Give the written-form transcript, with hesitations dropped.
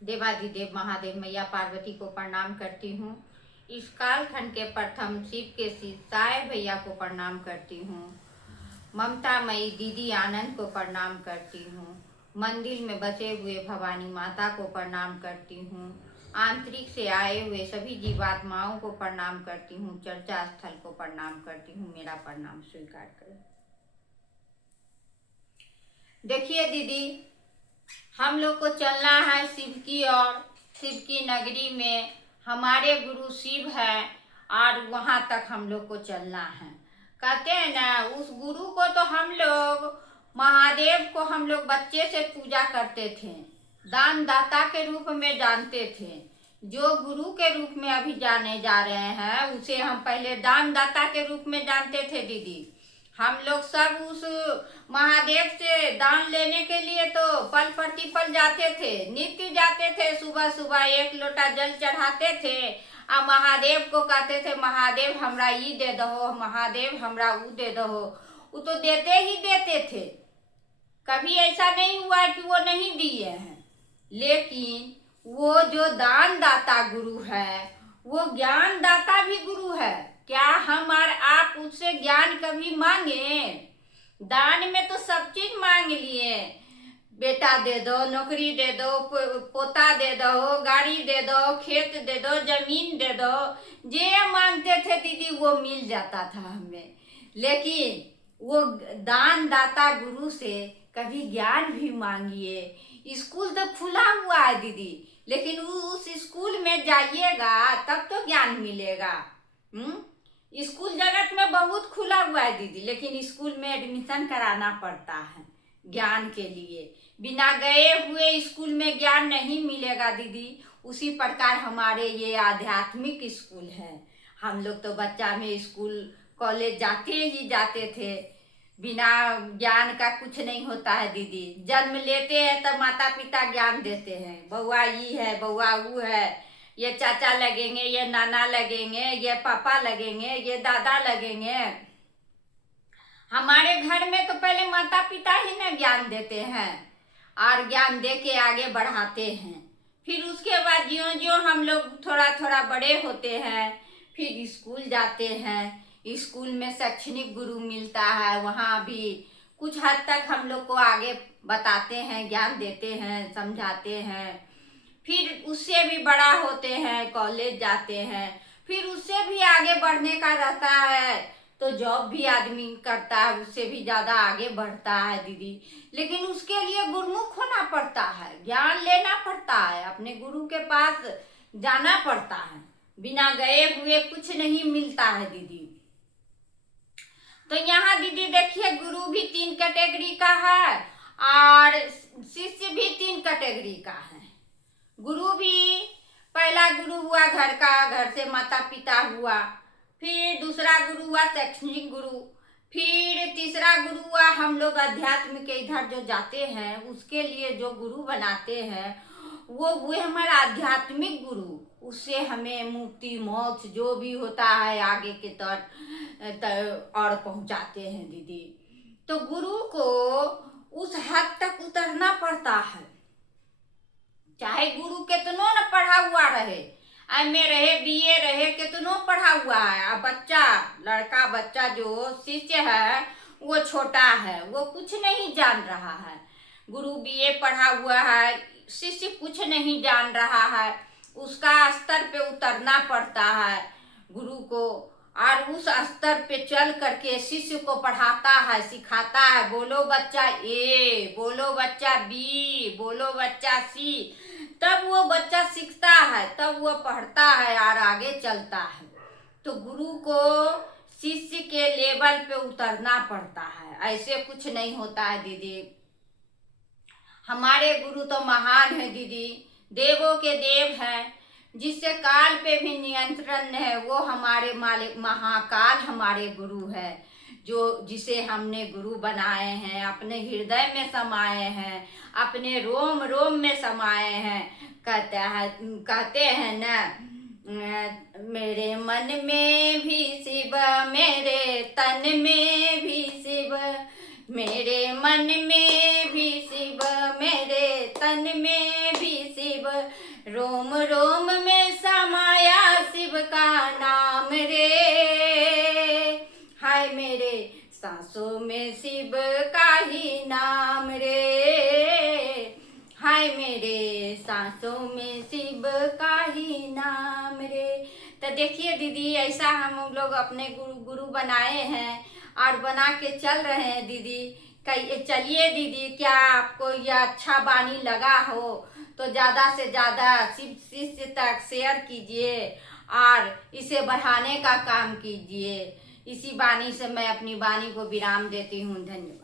देवाधिदेव महादेव मैया पार्वती को प्रणाम करती हूँ। इस कालखंड के प्रथम शिव के शिव साय भैया को प्रणाम करती हूँ। ममता मई दीदी आनंद को प्रणाम करती हूँ। मंदिर में बसे हुए भवानी माता को प्रणाम करती हूँ। आंतरिक से आए हुए सभी जीवात्माओं को प्रणाम करती हूँ। चर्चा स्थल को प्रणाम करती हूँ। मेरा प्रणाम स्वीकार करें। देखिए दीदी, हम लोग को चलना है शिव की ओर। शिव की नगरी में हमारे गुरु शिव है और वहाँ तक हम लोग को चलना है। कहते हैं ना, उस गुरु को तो हम लोग, महादेव को हम लोग बच्चे से पूजा करते थे, दान दाता के रूप में जानते थे। जो गुरु के रूप में अभी जाने जा रहे हैं उसे हम पहले दान दाता के रूप में जानते थे दीदी। हम लोग सब उस महादेव से दान लेने के लिए तो पल प्रतिपल जाते थे, नित्य जाते थे। सुबह सुबह 1 लोटा जल चढ़ाते थे और महादेव को कहते थे, महादेव हमरा ई दे दो, महादेव हमरा ऊ दे दो। वो तो देते ही देते थे, कभी ऐसा नहीं हुआ कि वो नहीं दिए हैं। लेकिन वो जो दान दाता गुरु है वो ज्ञान दाता भी गुरु है। क्या हम और आप उससे ज्ञान कभी मांगे? दान में तो सब चीज मांग लिए, बेटा दे दो, नौकरी दे दो, पोता दे दो, गाड़ी दे दो, खेत दे दो, जमीन दे दो। जे मांगते थे दीदी वो मिल जाता था हमें। लेकिन वो दान दाता गुरु से कभी ज्ञान भी मांगिए। स्कूल तो खुला हुआ है दीदी, लेकिन उस स्कूल में जाइएगा तब तो ज्ञान मिलेगा। स्कूल जगत में बहुत खुला हुआ है दीदी, लेकिन स्कूल में एडमिशन कराना पड़ता है ज्ञान के लिए। बिना गए हुए स्कूल में ज्ञान नहीं मिलेगा दीदी। उसी प्रकार हमारे ये आध्यात्मिक स्कूल है। हम लोग तो बच्चा में स्कूल कॉलेज जाते ही जाते थे, बिना ज्ञान का कुछ नहीं होता है दीदी। जन्म लेते हैं तब माता पिता ज्ञान देते हैं, बउआ ये है, बउआ वो है, ये चाचा लगेंगे, ये नाना लगेंगे, ये पापा लगेंगे, ये दादा लगेंगे। हमारे घर में तो पहले माता पिता ही ना ज्ञान देते हैं और ज्ञान दे के आगे बढ़ाते हैं। फिर उसके बाद ज्यों ज्यों हम लोग थोड़ा थोड़ा बड़े होते हैं फिर स्कूल जाते हैं। स्कूल में शैक्षणिक गुरु मिलता है, वहाँ भी कुछ हद तक हम लोग को आगे बताते हैं, ज्ञान देते हैं, समझाते हैं। फिर उससे भी बड़ा होते हैं, कॉलेज जाते हैं। फिर उससे भी आगे बढ़ने का रहता है तो जॉब भी आदमी करता है, उससे भी ज़्यादा आगे बढ़ता है दीदी। लेकिन उसके लिए गुरुमुख होना पड़ता है, ज्ञान लेना पड़ता है, अपने गुरु के पास जाना पड़ता है। बिना गए हुए कुछ नहीं मिलता है दीदी। तो यहाँ दीदी देखिए, गुरु भी 3 कैटेगरी का है और शिष्य भी 3 कैटेगरी का है। गुरु भी, पहला गुरु हुआ घर का, घर से माता पिता हुआ। फिर दूसरा गुरु हुआ शैक्षणिक गुरु। फिर तीसरा गुरु हुआ हम लोग अध्यात्म के इधर जो जाते हैं उसके लिए जो गुरु बनाते हैं वो हुए हमारा आध्यात्मिक गुरु। उससे हमें मुक्ति मोक्ष जो भी होता है आगे के तर और पहुंचाते हैं दीदी। तो गुरु को उस हद तक उतरना पड़ता है, चाहे गुरु कितनो न पढ़ा हुआ रहे, MA रहे, BA रहे, कितनो पढ़ा हुआ है। अब बच्चा, लड़का बच्चा जो शिष्य है वो छोटा है, वो कुछ नहीं जान रहा है। गुरु BA पढ़ा हुआ है, शिष्य कुछ नहीं जान रहा है। उसका स्तर पे उतरना पड़ता है गुरु को, और उस स्तर पे चल करके शिष्य को पढ़ाता है, सिखाता है। बोलो बच्चा A, बोलो बच्चा B, बोलो बच्चा C। तब वो बच्चा सीखता है, तब वो पढ़ता है और आगे चलता है। तो गुरु को शिष्य के लेवल पे उतरना पड़ता है, ऐसे कुछ नहीं होता है दीदी। हमारे गुरु तो महान है दीदी, देवों के देव हैं, जिससे काल पे भी नियंत्रण है। वो हमारे मालिक महाकाल हमारे गुरु है, जो जिसे हमने गुरु बनाए हैं, अपने हृदय में समाये हैं, अपने रोम रोम में समाये हैं। कहते हैं ना, मेरे मन में भी शिव, मेरे तन में भी शिव, मेरे मन में भी शिव, मेरे तन में भी शिव, शिव, रोम रोम में समाया शिव का नाम रे। हाय मेरे सांसों में शिव का ही नाम रे। हाय मेरे सांसों में शिव का ही नाम रे। तो देखिए दीदी, ऐसा हम लोग अपने गुरु बनाए हैं और बना के चल रहे हैं दीदी। चलिए दीदी, क्या आपको यह अच्छा वाणी लगा हो तो ज़्यादा से ज़्यादा शिष्य तक शेयर कीजिए और इसे बढ़ाने का काम कीजिए। इसी वाणी से मैं अपनी वाणी को विराम देती हूँ। धन्यवाद।